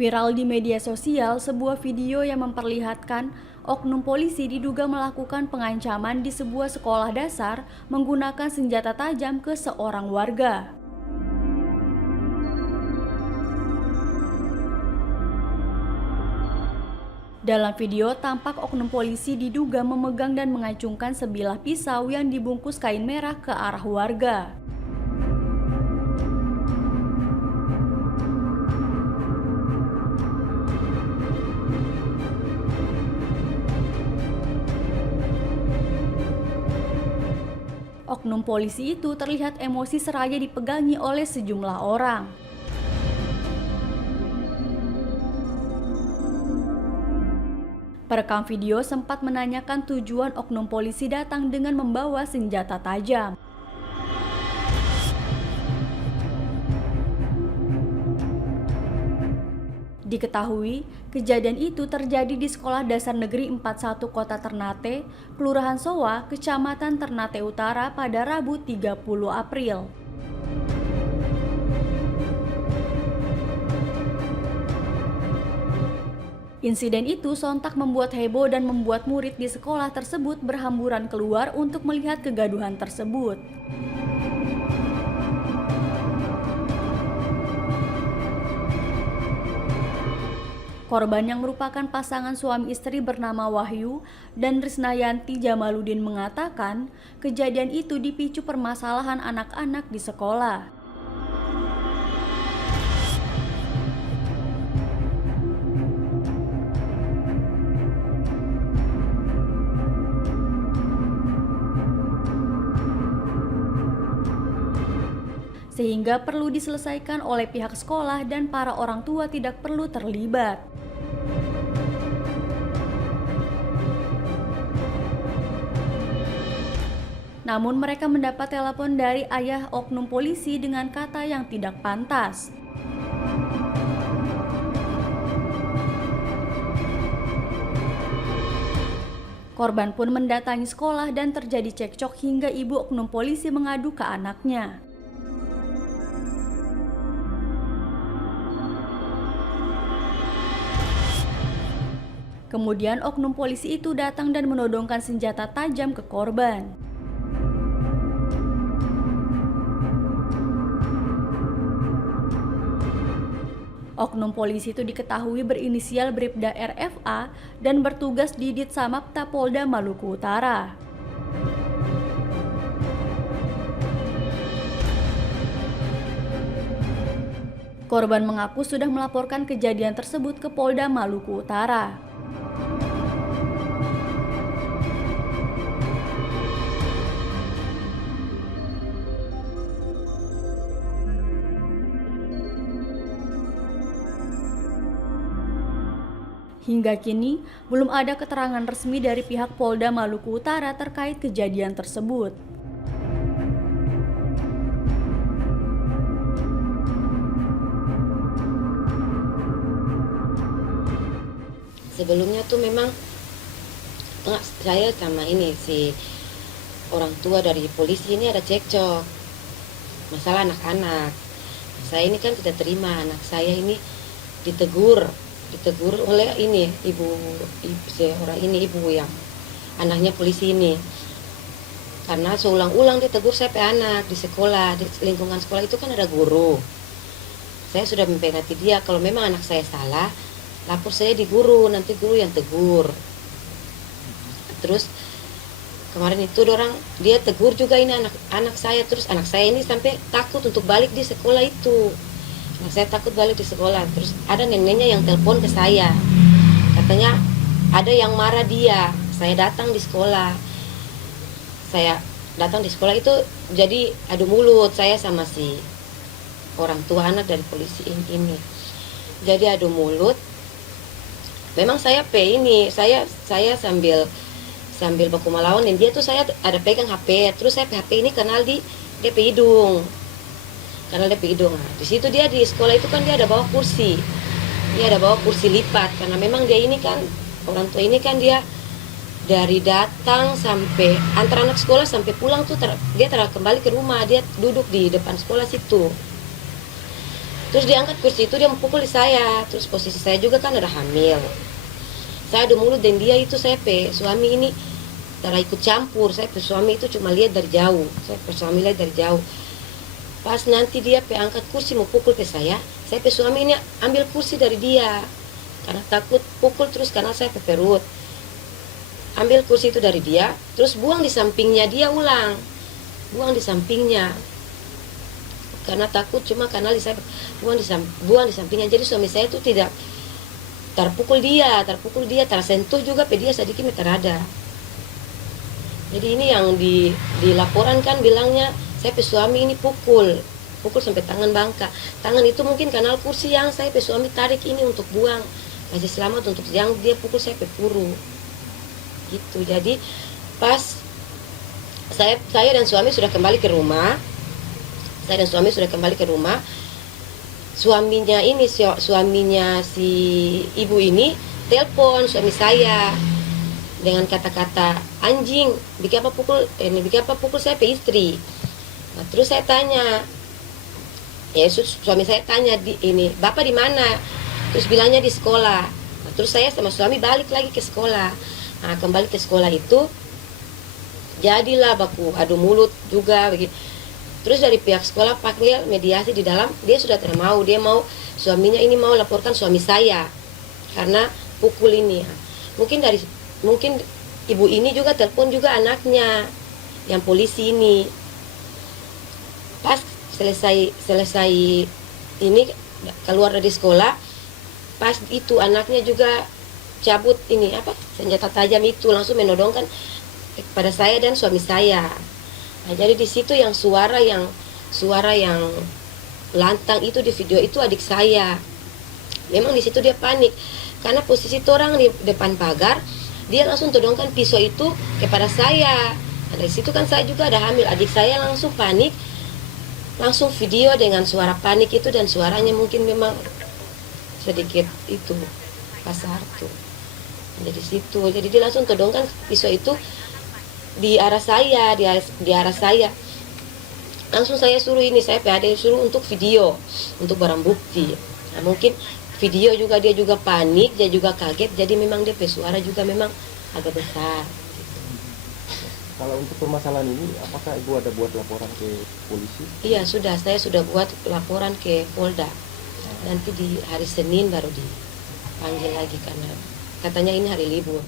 Viral di media sosial sebuah video yang memperlihatkan oknum polisi diduga melakukan pengancaman di sebuah sekolah dasar menggunakan senjata tajam ke seorang warga. Dalam video tampak oknum polisi diduga memegang dan mengacungkan sebilah pisau yang dibungkus kain merah ke arah warga. Oknum polisi itu terlihat emosi seraya dipegangi oleh sejumlah orang. Perekam video sempat menanyakan tujuan oknum polisi datang dengan membawa senjata tajam. Diketahui, kejadian itu terjadi di Sekolah Dasar Negeri 41 Kota Ternate, Kelurahan Sowa, Kecamatan Ternate Utara pada Rabu 30 April. Insiden itu sontak membuat heboh dan membuat murid di sekolah tersebut berhamburan keluar untuk melihat kegaduhan tersebut. Korban yang merupakan pasangan suami istri bernama Wahyu dan Risnayanti Jamaludin mengatakan kejadian itu dipicu permasalahan anak-anak di sekolah. Sehingga perlu diselesaikan oleh pihak sekolah dan para orang tua tidak perlu terlibat. Namun mereka mendapat telepon dari ayah oknum polisi dengan kata yang tidak pantas. Korban pun mendatangi sekolah dan terjadi cekcok hingga ibu oknum polisi mengadu ke anaknya. Kemudian oknum polisi itu datang dan menodongkan senjata tajam ke korban. Oknum polisi itu diketahui berinisial Bribda RFA dan bertugas di Ditsamapta Polda Maluku Utara. Korban mengaku sudah melaporkan kejadian tersebut ke Polda Maluku Utara. Hingga kini, belum ada keterangan resmi dari pihak Polda Maluku Utara terkait kejadian tersebut. Sebelumnya tuh memang saya sama ini si orang tua dari polisi ini ada cekcok masalah anak-anak. Saya ini kan tidak terima anak saya ini ditegur oleh ini ibu seorang ini ibu yang anaknya polisi ini, karena seulang-ulang ditegur saya anak di sekolah, di lingkungan sekolah itu kan ada guru. Saya sudah memperingati dia kalau memang anak saya salah, lapor saya di guru, nanti guru yang tegur. Terus kemarin itu dia tegur juga ini anak saya, terus anak saya ini sampai takut untuk balik di sekolah itu. Saya takut balik di sekolah, terus ada neneknya yang telepon ke saya, katanya ada yang marah dia. Saya datang di sekolah, itu jadi adu mulut saya sama si orang tua anak dari polisi ini. Jadi adu mulut. Memang saya saya sambil baku melawan, dan dia tuh saya ada pegang HP, terus saya HP ini kenal di DP hidung. Karena dia hidung. Nah, di situ dia di sekolah itu kan dia ada bawa kursi. Dia ada bawa kursi lipat karena memang dia ini kan orang tua ini kan dia dari datang sampai antar anak sekolah sampai pulang tuh dia kembali ke rumah, dia duduk di depan sekolah situ. Terus dia angkat kursi itu, dia mempukul saya. Terus posisi saya juga kan ada hamil. Saya adu mulut dan dia itu, saya pe suami ini tidak ikut campur. Saya pe suami itu cuma lihat dari jauh. Saya pe suami lihat dari jauh. Pas nanti dia pe angkat kursi mau pukul ke saya pe suami ini ambil kursi dari dia. Karena takut pukul terus karena saya pe perut. Ambil kursi itu dari dia, terus buang di sampingnya dia ulang. Buang di sampingnya. Karena takut, cuma karena saya buang di sampingnya. Jadi suami saya itu tidak terpukul dia, tersentuh juga pe dia sedikit terada. Jadi ini yang dilaporan kan bilangnya saya pe suami ini pukul sampai tangan bangka. Tangan itu mungkin kanal kursi yang saya pe suami tarik ini untuk buang, kasih selamat untuk yang dia pukul saya pe puru. Gitu. Jadi pas saya dan suami sudah kembali ke rumah. Suaminya si ibu ini telepon suami saya dengan kata-kata anjing, bikin apa pukul saya pe istri. Nah, terus saya tanya, suami saya tanya bapak di mana? Terus bilangnya di sekolah. Nah, terus saya sama suami balik lagi ke sekolah. Nah, kembali ke sekolah itu jadilah baku adu mulut juga begitu. Terus dari pihak sekolah panggil mediasi di dalam, dia sudah tidak mau, dia mau suaminya ini mau laporkan suami saya karena pukul ini. Mungkin ibu ini juga telepon juga anaknya yang polisi ini. Pas selesai ini keluar dari sekolah, pas itu anaknya juga cabut senjata tajam itu langsung menodongkan kepada saya dan suami saya. Nah, jadi di situ yang suara yang lantang itu di video itu adik saya. Memang di situ dia panik karena posisi orang di depan pagar, dia langsung todongkan pisau itu kepada saya. Nah, dari situ kan saya juga ada hamil, adik saya langsung panik, langsung video dengan suara panik itu dan suaranya mungkin memang sedikit itu kasar tuh. Jadi situ, jadi dia langsung todongkan pisau itu di arah saya. Langsung saya suruh saya PAD suruh untuk video, untuk barang bukti. Nah, mungkin video juga dia juga panik, dia juga kaget, jadi memang dia suara juga memang agak besar. Kalau untuk permasalahan ini, apakah ibu ada buat laporan ke polisi? Iya sudah, saya sudah buat laporan ke Polda. Nanti di hari Senin baru dipanggil lagi karena katanya ini hari libur.